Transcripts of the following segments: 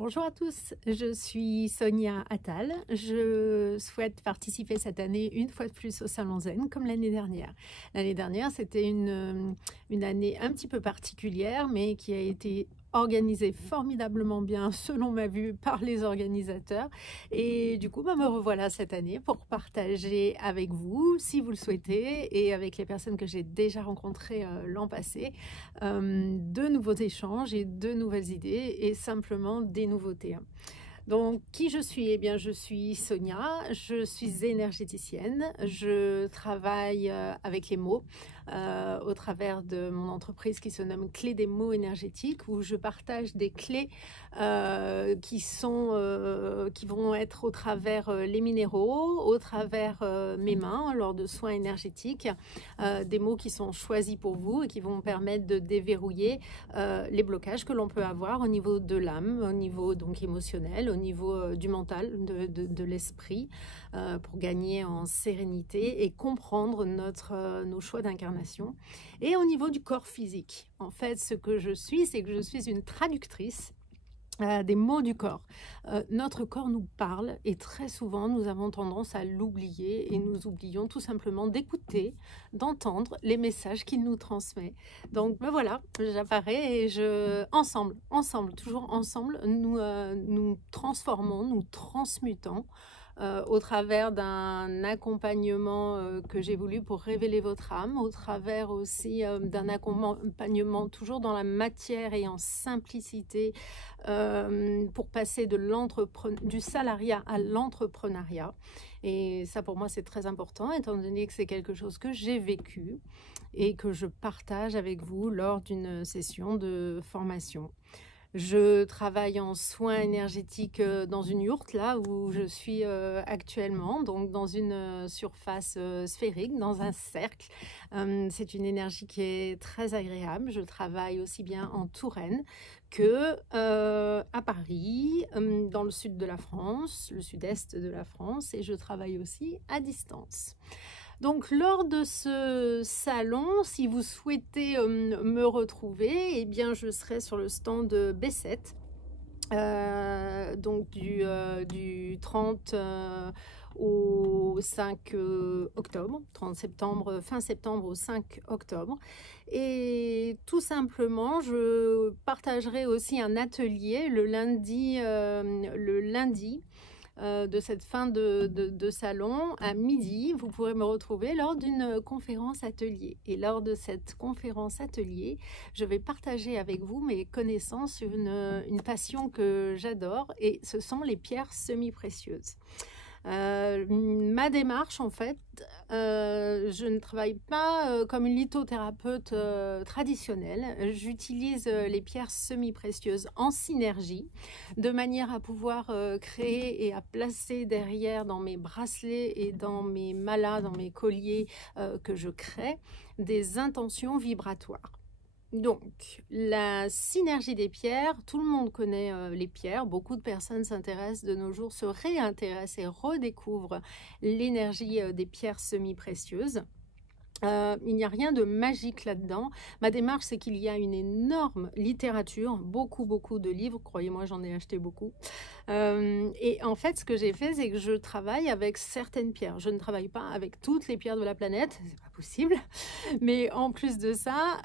Bonjour à tous, je suis Sonia Attal. Je souhaite participer cette année une fois de plus au Salon Zen comme l'année dernière. L'année dernière, c'était une année un petit peu particulière, mais qui a été organisée formidablement bien, selon ma vue, par les organisateurs. Et du coup, me revoilà cette année pour partager avec vous, si vous le souhaitez, et avec les personnes que j'ai déjà rencontrées l'an passé, de nouveaux échanges et de nouvelles idées et simplement des nouveautés. Donc, qui je suis? Eh bien, je suis Sonia, je suis énergéticienne, je travaille avec les mots au travers de mon entreprise qui se nomme Clé des mots énergétiques, où je partage des clés qui vont être au travers les minéraux, au travers mes mains lors de soins énergétiques, des mots qui sont choisis pour vous et qui vont permettre de déverrouiller les blocages que l'on peut avoir au niveau de l'âme, au niveau donc émotionnel, au niveau du mental, de l'esprit, pour gagner en sérénité et comprendre nos choix d'incarnation. Et au niveau du corps physique, en fait, ce que je suis, c'est que je suis une traductrice des mots du corps. Notre corps nous parle et très souvent nous avons tendance à l'oublier et nous oublions tout simplement d'écouter, d'entendre les messages qu'il nous transmet. Donc voilà, j'apparais et ensemble, toujours ensemble, nous transformons, nous transmutons au travers d'un accompagnement que j'ai voulu pour révéler votre âme, au travers aussi d'un accompagnement toujours dans la matière et en simplicité, pour passer du salariat à l'entrepreneuriat. Et ça, pour moi, c'est très important, étant donné que c'est quelque chose que j'ai vécu et que je partage avec vous lors d'une session de formation. Je travaille en soins énergétiques dans une yourte, là où je suis actuellement, donc dans une surface sphérique, dans un cercle. C'est une énergie qui est très agréable. Je travaille aussi bien en Touraine que à Paris, dans le sud de la France, le sud-est de la France, et je travaille aussi à distance. Donc, lors de ce salon, si vous souhaitez me retrouver, eh bien, je serai sur le stand B7, donc du 30 au 5 octobre, 30 septembre, fin septembre au 5 octobre. Et tout simplement, je partagerai aussi un atelier le lundi de cette fin de salon à midi. Vous pourrez me retrouver lors d'une conférence atelier. Et lors de cette conférence atelier, je vais partager avec vous mes connaissances sur une passion que j'adore, et ce sont les pierres semi-précieuses. Ma démarche, en fait, je ne travaille pas comme une lithothérapeute traditionnelle. J'utilise les pierres semi-précieuses en synergie, de manière à pouvoir créer et à placer derrière dans mes bracelets et dans mes malas, dans mes colliers que je crée, des intentions vibratoires. Donc, la synergie des pierres, tout le monde connaît les pierres, beaucoup de personnes s'intéressent de nos jours, se réintéressent et redécouvrent l'énergie des pierres semi-précieuses. Il n'y a rien de magique là-dedans. Ma démarche, c'est qu'il y a une énorme littérature, beaucoup de livres, croyez-moi, j'en ai acheté beaucoup. Et en fait, ce que j'ai fait, c'est que je travaille avec certaines pierres. Je ne travaille pas avec toutes les pierres de la planète, c'est pas possible. Mais en plus de ça,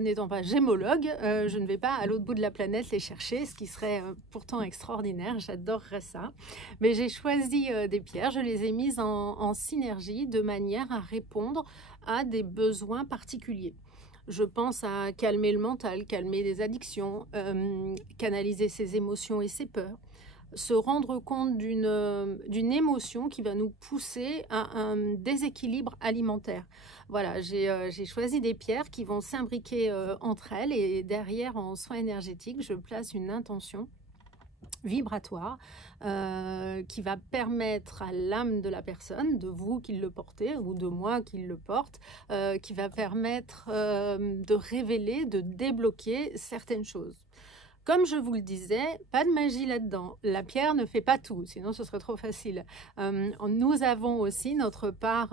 n'étant pas gémologue, je ne vais pas à l'autre bout de la planète les chercher, ce qui serait pourtant extraordinaire, j'adorerais ça. Mais j'ai choisi des pierres, je les ai mises en synergie de manière à répondre à des besoins particuliers. Je pense à calmer le mental, calmer des addictions, canaliser ses émotions et ses peurs, se rendre compte d'une émotion qui va nous pousser à un déséquilibre alimentaire. Voilà, j'ai choisi des pierres qui vont s'imbriquer entre elles, et derrière, en soins énergétiques, je place une intention vibratoire qui va permettre à l'âme de la personne, de vous qui le portez ou de moi qui le porte, qui va permettre de révéler, de débloquer certaines choses. Comme je vous le disais, pas de magie là-dedans. La pierre ne fait pas tout, sinon ce serait trop facile. Nous avons aussi notre part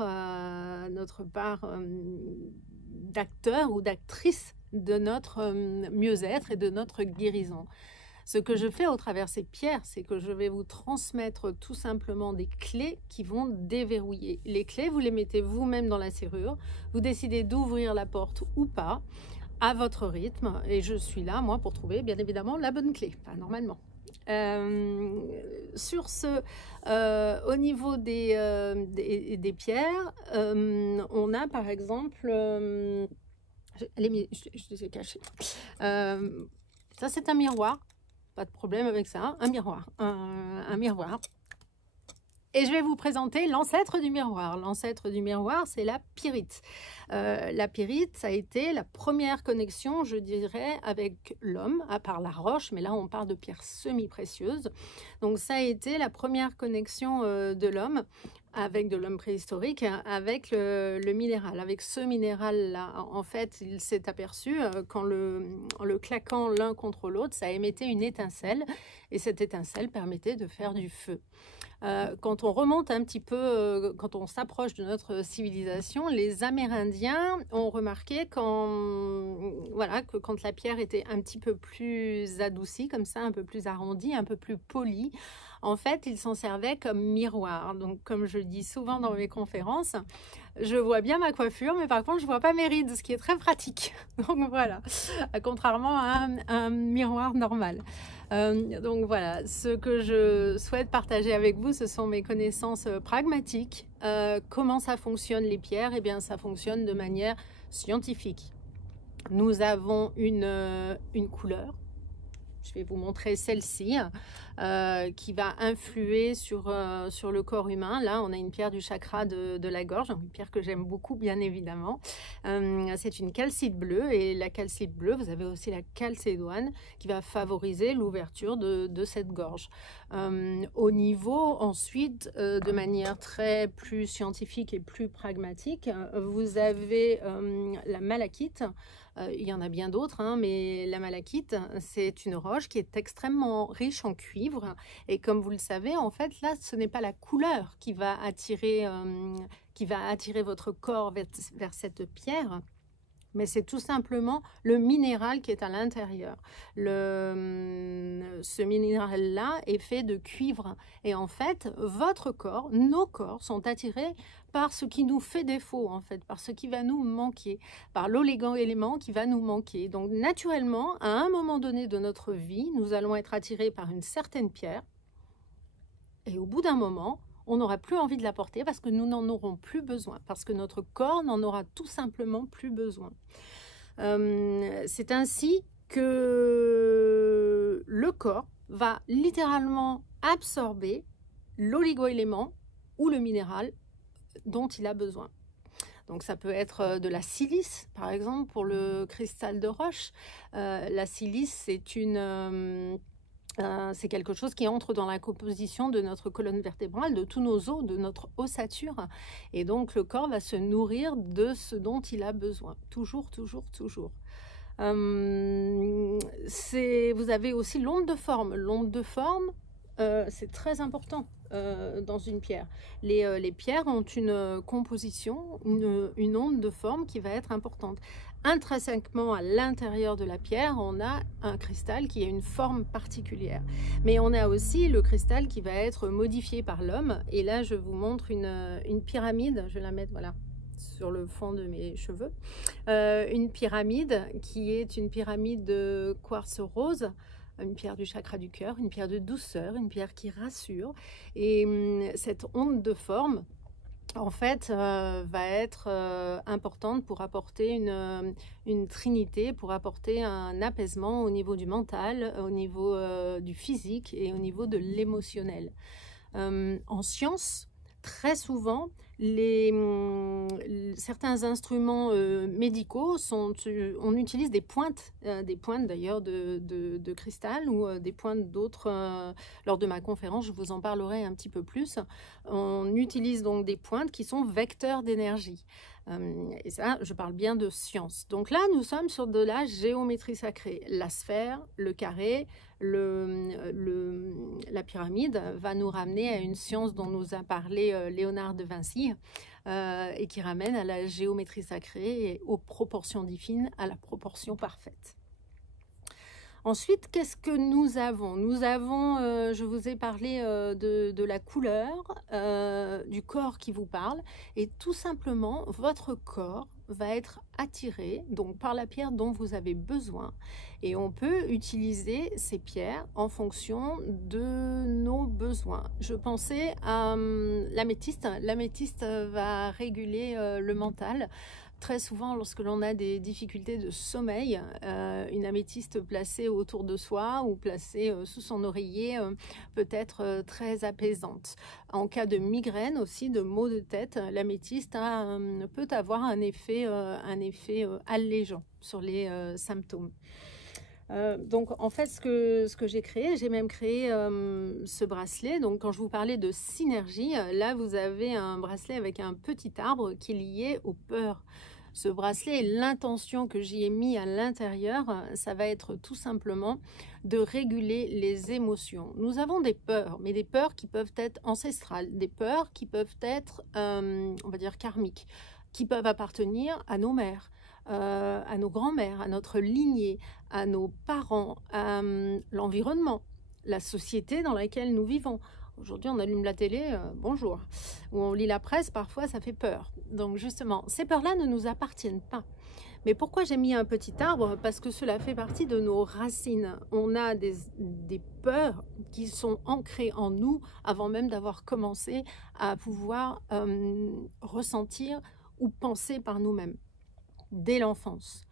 d'acteur ou d'actrice de notre mieux-être et de notre guérison. Ce que je fais au travers ces pierres, c'est que je vais vous transmettre tout simplement des clés qui vont déverrouiller. Les clés, vous les mettez vous-même dans la serrure, vous décidez d'ouvrir la porte ou pas, à votre rythme, et je suis là, moi, pour trouver, bien évidemment, la bonne clé, enfin, normalement. Sur ce, au niveau des pierres, on a par exemple, je les ai cachées. Ça, c'est un miroir, pas de problème avec ça, un miroir, un miroir. Et je vais vous présenter l'ancêtre du miroir. L'ancêtre du miroir, c'est la pyrite. La pyrite, ça a été la première connexion, je dirais, avec l'homme, à part la roche, mais là, on parle de pierres semi-précieuses. Donc, ça a été la première connexion de l'homme, avec de l'homme préhistorique, avec le minéral. Avec ce minéral-là, en fait, il s'est aperçu qu'en le claquant l'un contre l'autre, ça émettait une étincelle, et cette étincelle permettait de faire du feu. Quand on remonte un petit peu, quand on s'approche de notre civilisation, les Amérindiens ont remarqué voilà, que quand la pierre était un petit peu plus adoucie, comme ça, un peu plus arrondie, un peu plus polie, en fait, ils s'en servaient comme miroir. Donc, comme je le dis souvent dans mes conférences, je vois bien ma coiffure, mais par contre, je ne vois pas mes rides, ce qui est très pratique. Donc, voilà, contrairement à un miroir normal. Donc voilà, ce que je souhaite partager avec vous, ce sont mes connaissances pragmatiques. Comment ça fonctionne les pierres? Eh bien, ça fonctionne de manière scientifique. Nous avons une couleur. Je vais vous montrer celle-ci qui va influer sur le corps humain. Là, on a une pierre du chakra de la gorge, une pierre que j'aime beaucoup, bien évidemment. C'est une calcite bleue, et la calcite bleue, vous avez aussi la calcédoine qui va favoriser l'ouverture de cette gorge. Au niveau, ensuite, de manière plus scientifique et plus pragmatique, vous avez la malachite. Il y en a bien d'autres, hein, mais la malachite, c'est une roche qui est extrêmement riche en cuivre. Et comme vous le savez, en fait, là, ce n'est pas la couleur qui va attirer votre corps vers cette pierre, mais c'est tout simplement le minéral qui est à l'intérieur. Ce minéral-là est fait de cuivre. Et en fait, votre corps, nos corps sont attirés par ce qui nous fait défaut, en fait, par ce qui va nous manquer, par l'oligo-élément qui va nous manquer. Donc, naturellement, à un moment donné de notre vie, nous allons être attirés par une certaine pierre. Et au bout d'un moment, on n'aura plus envie de la porter parce que nous n'en aurons plus besoin, parce que notre corps n'en aura tout simplement plus besoin. C'est ainsi que le corps va littéralement absorber l'oligo-élément ou le minéral dont il a besoin. Donc ça peut être de la silice, par exemple, pour le cristal de roche. La silice, c'est quelque chose qui entre dans la composition de notre colonne vertébrale, de tous nos os, de notre ossature. Et donc, le corps va se nourrir de ce dont il a besoin. Toujours, toujours, toujours. Vous avez aussi l'onde de forme. L'onde de forme, c'est très important dans une pierre. Les pierres ont une composition, une onde de forme qui va être importante. Intrinsèquement, à l'intérieur de la pierre, on a un cristal qui a une forme particulière. Mais on a aussi le cristal qui va être modifié par l'homme. Et là, je vous montre une pyramide. Je vais la mettre, voilà, sur le fond de mes cheveux. Une pyramide qui est une pyramide de quartz rose, une pierre du chakra du cœur, une pierre de douceur, une pierre qui rassure. Et cette onde de forme, en fait, va être importante pour apporter une trinité, pour apporter un apaisement au niveau du mental, au niveau du physique et au niveau de l'émotionnel. En science, très souvent, certains instruments médicaux on utilise des pointes d'ailleurs de cristal ou des pointes d'autres. Lors de ma conférence, je vous en parlerai un petit peu plus. On utilise donc des pointes qui sont vecteurs d'énergie. Et ça, je parle bien de science. Donc là, nous sommes sur de la géométrie sacrée. La sphère, le carré, la pyramide va nous ramener à une science dont nous a parlé Léonard de Vinci et qui ramène à la géométrie sacrée et aux proportions divines, à la proportion parfaite. Ensuite, qu'est-ce que nous avons? Nous avons, je vous ai parlé de la couleur, du corps qui vous parle, et tout simplement, votre corps va être attiré donc par la pierre dont vous avez besoin. Et on peut utiliser ces pierres en fonction de nos besoins. Je pensais à l'améthyste. L'améthyste va réguler le mental. Très souvent, lorsque l'on a des difficultés de sommeil, une améthyste placée autour de soi ou placée sous son oreiller peut être très apaisante. En cas de migraine aussi, de maux de tête, l'améthyste peut avoir un effet allégeant sur les symptômes. Donc en fait, ce que j'ai même créé ce bracelet. Donc quand je vous parlais de synergie, là vous avez un bracelet avec un petit arbre qui est lié aux peurs. Ce bracelet et l'intention que j'y ai mis à l'intérieur, ça va être tout simplement de réguler les émotions. Nous avons des peurs, mais des peurs qui peuvent être ancestrales, des peurs qui peuvent être, on va dire, karmiques, qui peuvent appartenir à nos mères, à nos grands-mères, à notre lignée, à nos parents, à l'environnement, la société dans laquelle nous vivons. Aujourd'hui, on allume la télé, bonjour, ou on lit la presse, parfois ça fait peur. Donc justement, ces peurs-là ne nous appartiennent pas. Mais pourquoi j'ai mis un petit arbre? Parce que cela fait partie de nos racines. On a des peurs qui sont ancrées en nous avant même d'avoir commencé à pouvoir ressentir ou penser par nous-mêmes, dès l'enfance.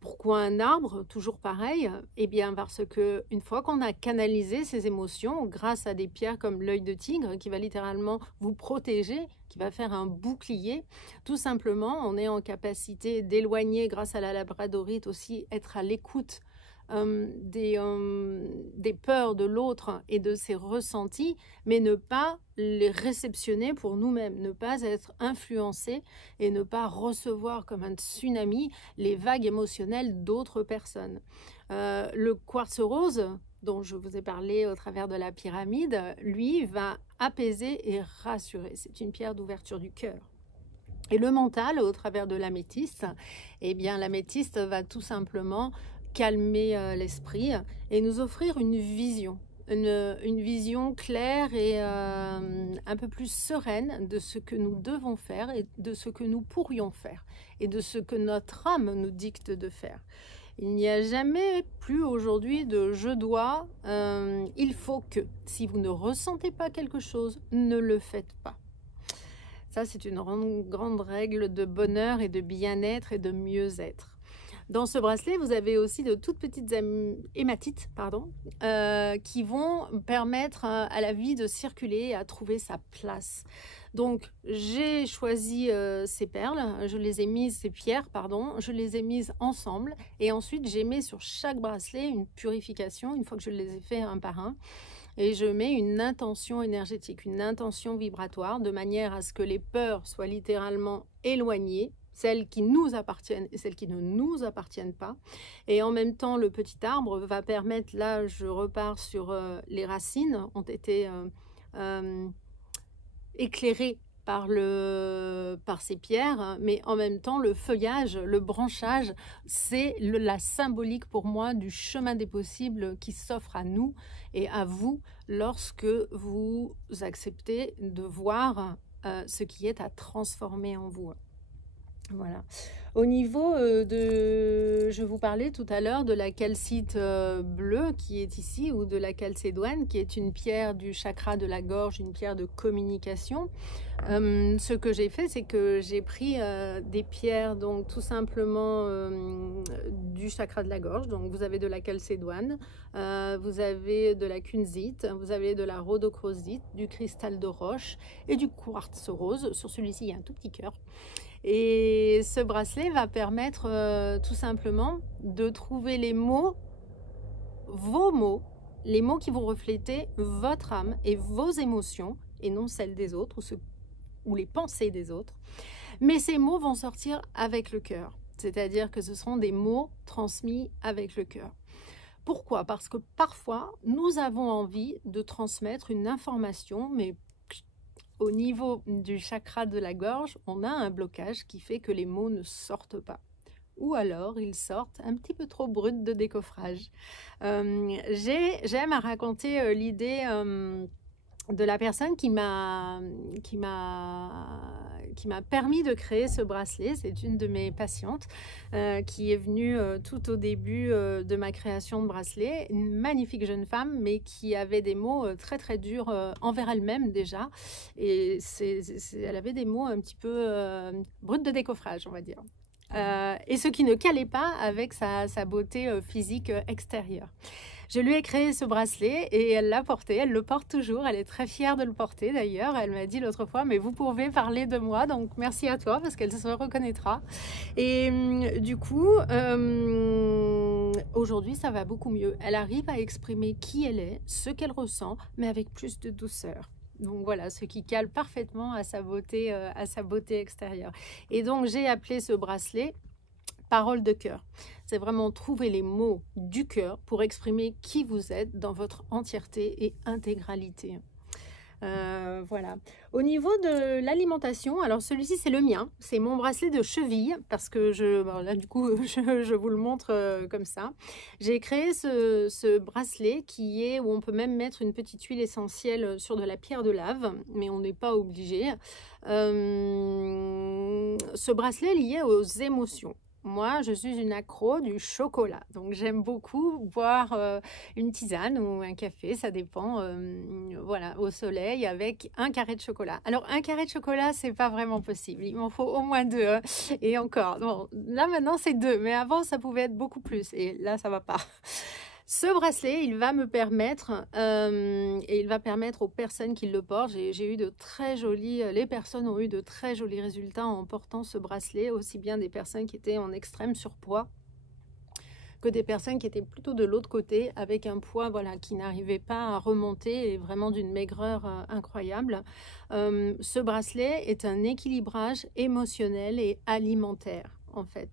Pourquoi un arbre? Toujours pareil. Eh bien, parce que une fois qu'on a canalisé ces émotions, grâce à des pierres comme l'œil de tigre, qui va littéralement vous protéger, qui va faire un bouclier, tout simplement, on est en capacité d'éloigner, grâce à la labradorite aussi, être à l'écoute des peurs de l'autre et de ses ressentis, mais ne pas les réceptionner pour nous-mêmes, ne pas être influencé et ne pas recevoir comme un tsunami les vagues émotionnelles d'autres personnes. Le quartz rose, dont je vous ai parlé au travers de la pyramide, lui va apaiser et rassurer. C'est une pierre d'ouverture du cœur. Et le mental, au travers de l'améthyste, eh bien l'améthyste va tout simplement calmer l'esprit et nous offrir une vision. Une vision claire et un peu plus sereine de ce que nous devons faire et de ce que nous pourrions faire et de ce que notre âme nous dicte de faire. Il n'y a jamais plus aujourd'hui de je dois, il faut que. Si vous ne ressentez pas quelque chose, ne le faites pas. Ça, c'est une grande règle de bonheur et de bien-être et de mieux-être. Dans ce bracelet, vous avez aussi de toutes petites hématites qui vont permettre à la vie de circuler et à trouver sa place. Donc, j'ai choisi ces perles, ces pierres, je les ai mises ensemble et ensuite j'ai mis sur chaque bracelet une purification une fois que je les ai fait un par un. Et je mets une intention énergétique, une intention vibratoire, de manière à ce que les peurs soient littéralement éloignées, celles qui nous appartiennent et celles qui ne nous appartiennent pas. Et en même temps, le petit arbre va permettre, là je repars sur les racines, ont été éclairées par ces pierres, mais en même temps le feuillage, le branchage, c'est la symbolique pour moi du chemin des possibles qui s'offre à nous et à vous lorsque vous acceptez de voir ce qui est à transformer en vous. Voilà. Au niveau je vous parlais tout à l'heure de la calcite bleue qui est ici, ou de la calcédoine, qui est une pierre du chakra de la gorge, une pierre de communication. Ce que j'ai fait, c'est que j'ai pris des pierres, donc tout simplement du chakra de la gorge. Donc vous avez de la calcédoine, vous avez de la kunzite, vous avez de la rhodochrosite, du cristal de roche et du quartz rose. Sur celui-ci, il y a un tout petit cœur. Et ce bracelet va permettre tout simplement de trouver les mots, vos mots, les mots qui vont refléter votre âme et vos émotions, et non celles des autres ou les pensées des autres. Mais ces mots vont sortir avec le cœur, c'est-à-dire que ce seront des mots transmis avec le cœur. Pourquoi? Parce que parfois, nous avons envie de transmettre une information, mais au niveau du chakra de la gorge, on a un blocage qui fait que les mots ne sortent pas. ou alors ils sortent un petit peu trop bruts de décoffrage. J'aime à raconter l'idée de la personne qui m'a permis de créer ce bracelet. C'est une de mes patientes qui est venue tout au début de ma création de bracelet, une magnifique jeune femme, mais qui avait des mots très très durs envers elle-même déjà, et elle avait des mots un petit peu bruts de décoffrage, on va dire. Et ce qui ne calait pas avec sa beauté physique extérieure. Je lui ai créé ce bracelet et elle l'a porté, elle le porte toujours, elle est très fière de le porter d'ailleurs. Elle m'a dit l'autre fois, mais vous pouvez parler de moi, donc merci à toi, parce qu'elle se reconnaîtra. Et du coup, aujourd'hui ça va beaucoup mieux. Elle arrive à exprimer qui elle est, ce qu'elle ressent, mais avec plus de douceur. Donc voilà, ce qui cale parfaitement à sa beauté extérieure. Et donc j'ai appelé ce bracelet parole de cœur. C'est vraiment trouver les mots du cœur pour exprimer qui vous êtes dans votre entièreté et intégralité. Voilà. Au niveau de l'alimentation, alors celui-ci c'est le mien, c'est mon bracelet de cheville, parce que là du coup je vous le montre comme ça. J'ai créé ce bracelet où on peut même mettre une petite huile essentielle sur de la pierre de lave, mais on n'est pas obligé. Ce bracelet est lié aux émotions. Moi, je suis une accro du chocolat, donc j'aime beaucoup boire une tisane ou un café, ça dépend, voilà, au soleil avec un carré de chocolat. Alors, un carré de chocolat, c'est pas vraiment possible, il m'en faut au moins 2, hein, et encore. Bon, là maintenant c'est 2, mais avant ça pouvait être beaucoup plus, et là ça va pas. Ce bracelet, il va me permettre, et il va permettre aux personnes qui le portent, j'ai eu de très jolis, les personnes ont eu de très jolis résultats en portant ce bracelet, aussi bien des personnes qui étaient en extrême surpoids que des personnes qui étaient plutôt de l'autre côté, avec un poids voilà, qui n'arrivait pas à remonter et vraiment d'une maigreur incroyable. Ce bracelet est un équilibrage émotionnel et alimentaire, en fait.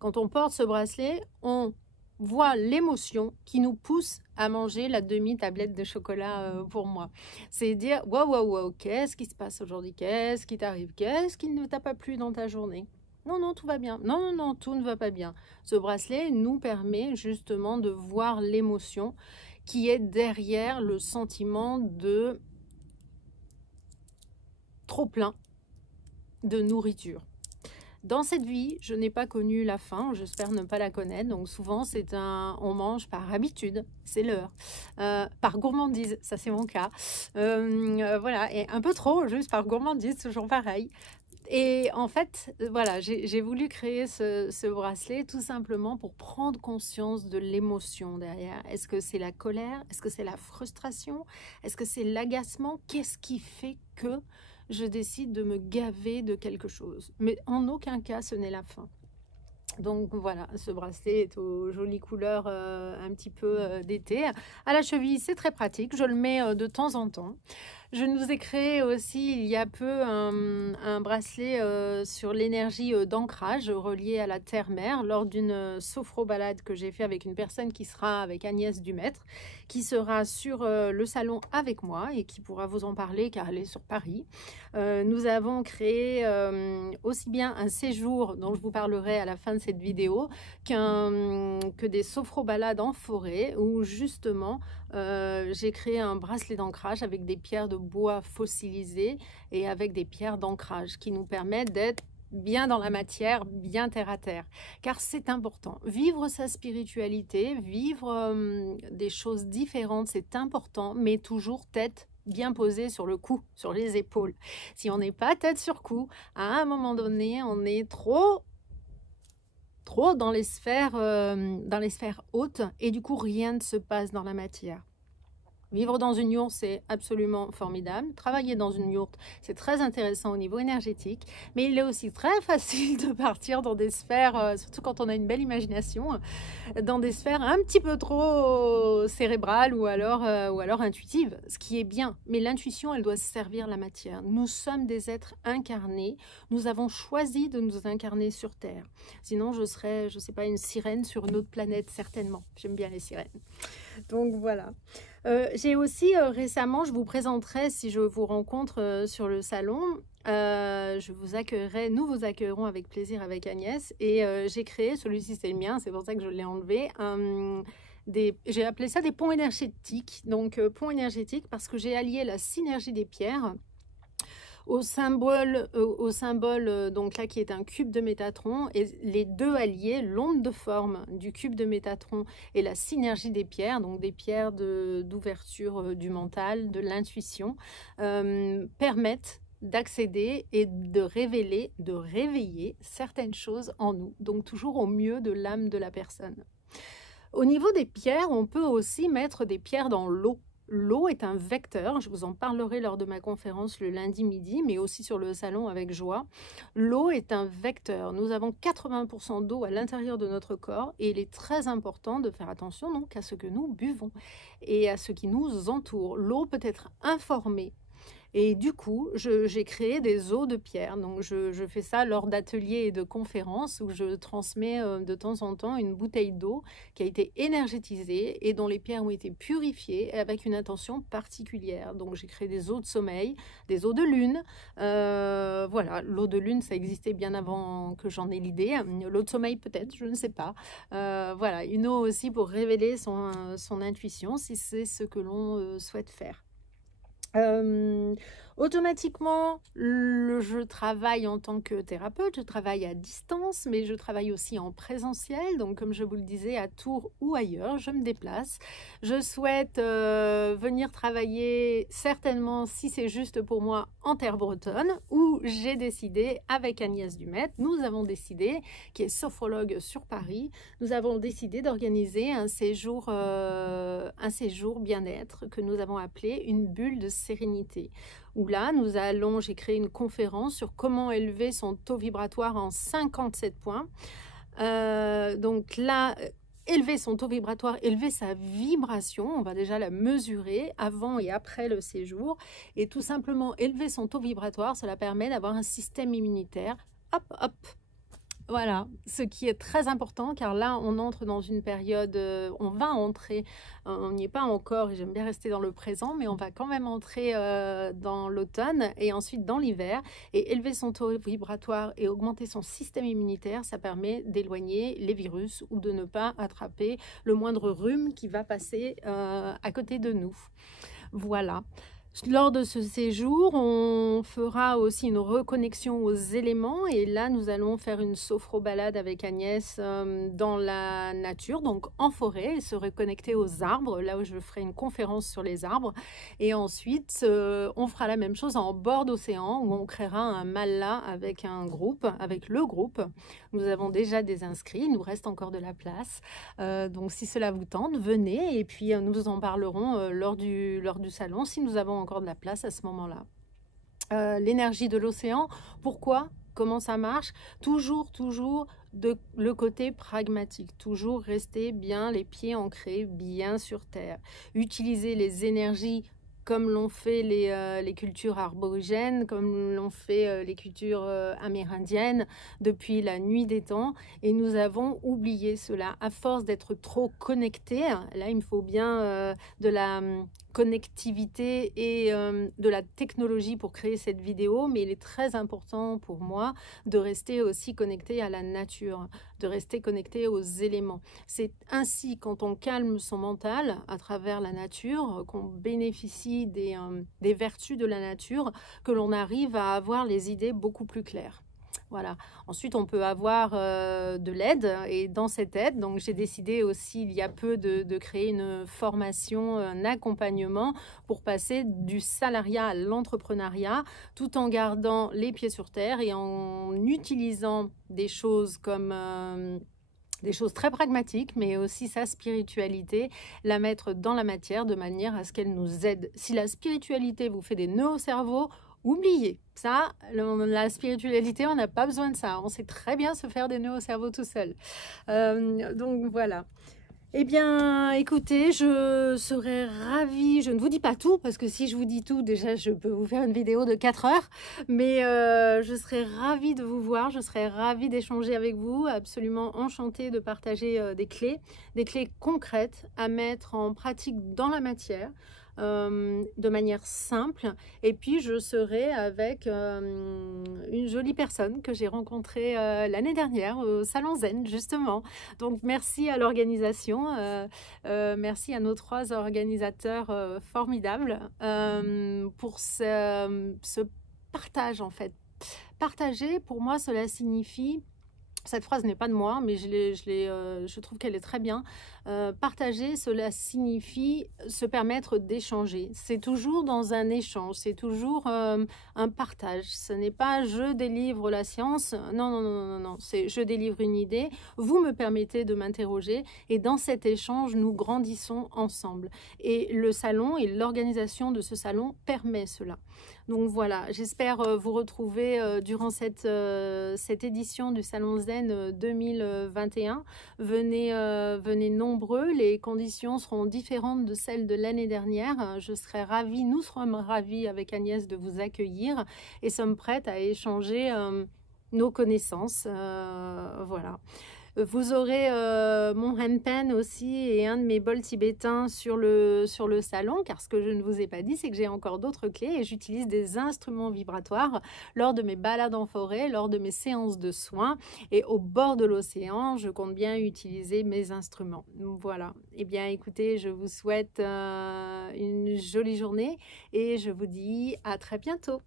Quand on porte ce bracelet, on voit l'émotion qui nous pousse à manger la demi-tablette de chocolat pour moi. C'est dire, waouh, qu'est-ce qui se passe aujourd'hui? Qu'est-ce qui t'arrive? Qu'est-ce qui ne t'a pas plu dans ta journée? Non, tout va bien. Non, tout ne va pas bien. Ce bracelet nous permet justement de voir l'émotion qui est derrière le sentiment de trop plein de nourriture. Dans cette vie, je n'ai pas connu la faim, j'espère ne pas la connaître. Donc souvent, on mange par habitude, c'est l'heure, par gourmandise, ça c'est mon cas. Voilà, et un peu trop, juste par gourmandise, toujours pareil. Et en fait, voilà, j'ai voulu créer ce bracelet tout simplement pour prendre conscience de l'émotion derrière. Est-ce que c'est la colère? Est-ce que c'est la frustration? Est-ce que c'est l'agacement? Qu'est-ce qui fait que je décide de me gaver de quelque chose? Mais en aucun cas, ce n'est la faim. Donc voilà, ce bracelet est aux jolies couleurs un petit peu d'été. À la cheville, c'est très pratique. Je le mets de temps en temps. Je nous ai créé aussi il y a peu un bracelet sur l'énergie d'ancrage relié à la terre-mère lors d'une sophro-balade que j'ai fait avec une personne qui sera avec Agnès Dumaître, qui sera sur le salon avec moi et qui pourra vous en parler car elle est sur Paris. Nous avons créé aussi bien un séjour dont je vous parlerai à la fin de cette vidéo que des sophro-balades en forêt où justement j'ai créé un bracelet d'ancrage avec des pierres de bois fossilisées et avec des pierres d'ancrage qui nous permettent d'être bien dans la matière, bien terre à terre. Car c'est important. Vivre sa spiritualité, vivre des choses différentes, c'est important, mais toujours tête bien posée sur le cou, sur les épaules. Si on n'est pas tête sur cou, à un moment donné, on est trop dans les sphères hautes et du coup rien ne se passe dans la matière. Vivre dans une yourte, c'est absolument formidable. Travailler dans une yourte, c'est très intéressant au niveau énergétique. Mais il est aussi très facile de partir dans des sphères, surtout quand on a une belle imagination, dans des sphères un petit peu trop cérébrales ou alors intuitives, ce qui est bien. Mais l'intuition, elle doit servir la matière. Nous sommes des êtres incarnés. Nous avons choisi de nous incarner sur Terre. Sinon, je serais, je sais pas, une sirène sur une autre planète, certainement. J'aime bien les sirènes. Donc voilà. J'ai aussi récemment, je vous présenterai si je vous rencontre sur le salon, nous vous accueillerons avec plaisir avec Agnès. Et j'ai créé, celui-ci c'est le mien, c'est pour ça que je l'ai enlevé, j'ai appelé ça des ponts énergétiques. Donc ponts énergétiques parce que j'ai allié la synergie des pierres au symbole, donc là qui est un cube de Métatron, et les deux alliés, l'onde de forme du cube de Métatron et la synergie des pierres, donc des pierres d'ouverture du mental, de l'intuition, permettent d'accéder et de réveiller certaines choses en nous, donc toujours au mieux de l'âme de la personne. Au niveau des pierres, on peut aussi mettre des pierres dans l'eau. L'eau est un vecteur, je vous en parlerai lors de ma conférence le lundi midi, mais aussi sur le salon avec joie. L'eau est un vecteur. Nous avons 80% d'eau à l'intérieur de notre corps et il est très important de faire attention donc à ce que nous buvons et à ce qui nous entoure. L'eau peut être informée. Et du coup, j'ai créé des eaux de pierre. Donc, je fais ça lors d'ateliers et de conférences où je transmets de temps en temps une bouteille d'eau qui a été énergétisée et dont les pierres ont été purifiées avec une intention particulière. Donc, j'ai créé des eaux de sommeil, des eaux de lune. Voilà, l'eau de lune, ça existait bien avant que j'en ai l'idée. L'eau de sommeil, peut-être, je ne sais pas. Voilà, une eau aussi pour révéler son intuition si c'est ce que l'on souhaite faire. Automatiquement, je travaille en tant que thérapeute, je travaille à distance, mais je travaille aussi en présentiel. Donc, comme je vous le disais, à Tours ou ailleurs, je me déplace. Je souhaite venir travailler certainement, si c'est juste pour moi, en terre bretonne, où j'ai décidé, avec Agnès Dumet, nous avons décidé, qui est sophrologue sur Paris, nous avons décidé d'organiser un séjour bien-être que nous avons appelé une bulle de sérénité. Où là, j'ai créé une conférence sur comment élever son taux vibratoire en 57 points. Donc là, élever son taux vibratoire, élever sa vibration, on va déjà la mesurer avant et après le séjour. Et tout simplement, élever son taux vibratoire, cela permet d'avoir un système immunitaire. Voilà, ce qui est très important car là on entre dans une période, on va entrer, on n'y est pas encore et j'aime bien rester dans le présent, mais on va quand même entrer dans l'automne et ensuite dans l'hiver, et élever son taux vibratoire et augmenter son système immunitaire, ça permet d'éloigner les virus ou de ne pas attraper le moindre rhume qui va passer à côté de nous. Voilà. Lors de ce séjour, on fera aussi une reconnexion aux éléments et là, nous allons faire une sophro-balade avec Agnès dans la nature, donc en forêt, et se reconnecter aux arbres, là où je ferai une conférence sur les arbres. Et ensuite, on fera la même chose en bord d'océan où on créera un mala avec le groupe. Nous avons déjà des inscrits, il nous reste encore de la place. Donc, si cela vous tente, venez et puis nous vous en parlerons lors du salon si nous avons encore de la place à ce moment-là. L'énergie de l'océan, pourquoi? Comment ça marche? Toujours le côté pragmatique, toujours rester bien les pieds ancrés, bien sur terre. Utiliser les énergies comme l'ont fait les cultures aborigènes, comme l'ont fait les cultures amérindiennes depuis la nuit des temps. Et nous avons oublié cela à force d'être trop connectés. Là, il me faut bien de la connectivité et de la technologie pour créer cette vidéo, mais il est très important pour moi de rester aussi connecté à la nature, de rester connecté aux éléments. C'est ainsi, quand on calme son mental à travers la nature, qu'on bénéficie des vertus de la nature, que l'on arrive à avoir les idées beaucoup plus claires. Voilà. Ensuite, on peut avoir de l'aide, et dans cette aide, donc j'ai décidé aussi il y a peu de créer une formation, un accompagnement pour passer du salariat à l'entrepreneuriat, tout en gardant les pieds sur terre et en utilisant des choses comme des choses très pragmatiques, mais aussi sa spiritualité, la mettre dans la matière de manière à ce qu'elle nous aide. Si la spiritualité vous fait des nœuds au cerveau, oubliez ça, la spiritualité, on n'a pas besoin de ça. On sait très bien se faire des nœuds au cerveau tout seul. Donc voilà. Eh bien, écoutez, je serais ravie, je ne vous dis pas tout, parce que si je vous dis tout, déjà, je peux vous faire une vidéo de 4 heures, mais je serais ravie de vous voir, je serais ravie d'échanger avec vous, absolument enchantée de partager des clés concrètes à mettre en pratique dans la matière. de manière simple. Et puis, je serai avec une jolie personne que j'ai rencontrée l'année dernière au Salon Zen, justement. Donc, merci à l'organisation. Merci à nos 3 organisateurs formidables pour ce partage, en fait. Partager, pour moi, cela signifie... Cette phrase n'est pas de moi, mais je trouve qu'elle est très bien. Partager, cela signifie se permettre d'échanger. C'est toujours dans un échange, c'est toujours un partage. Ce n'est pas je délivre la science, non, non, non, non, non. C'est je délivre une idée, vous me permettez de m'interroger et dans cet échange, nous grandissons ensemble. Et le salon et l'organisation de ce salon permet cela. Donc voilà, j'espère vous retrouver durant cette édition du Salon Zen 2021. Venez nombreux, les conditions seront différentes de celles de l'année dernière. Je serai ravie, nous serons ravis avec Agnès de vous accueillir et sommes prêtes à échanger nos connaissances. Voilà. Vous aurez mon handpan aussi et un de mes bols tibétains sur le salon, car ce que je ne vous ai pas dit, c'est que j'ai encore d'autres clés et j'utilise des instruments vibratoires lors de mes balades en forêt, lors de mes séances de soins et au bord de l'océan, je compte bien utiliser mes instruments. Voilà. Eh bien, écoutez, je vous souhaite une jolie journée et je vous dis à très bientôt.